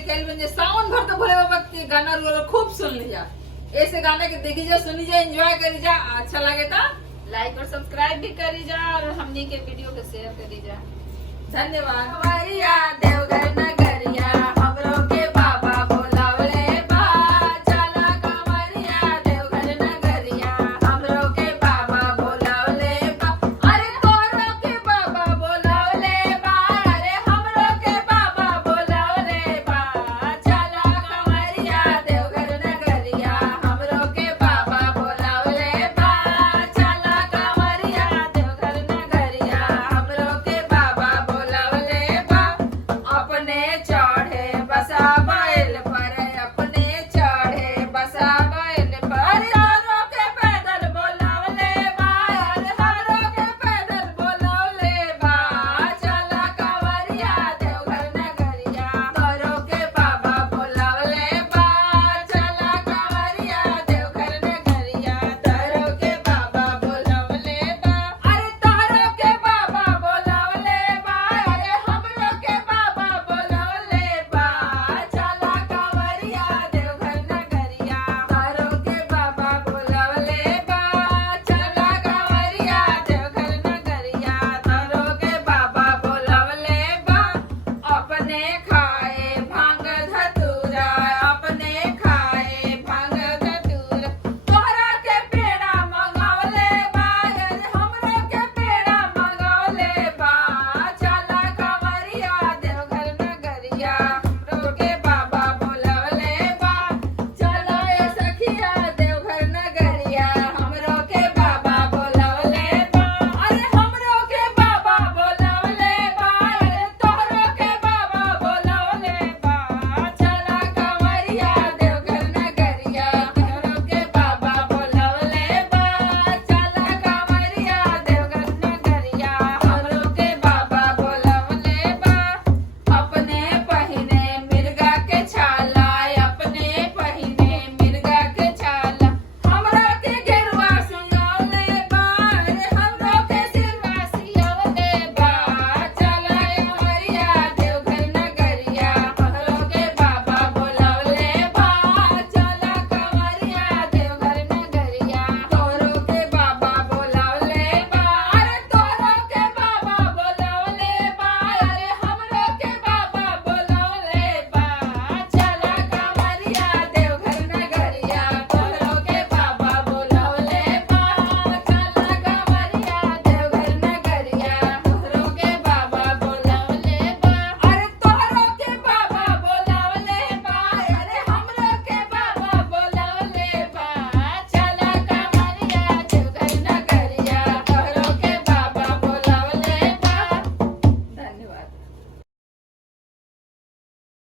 हमने कल बजे सावन भर तो भोले बाबा के गाना रो खूब सुन लिया। ऐसे गाने के देखी जा, सुनी जा, एंजॉय करी जा। अच्छा लगे तो लाइक और सब्सक्राइब भी करी जा और हमनी के वीडियो के शेयर करी जा। धन्यवाद। देवघर नगर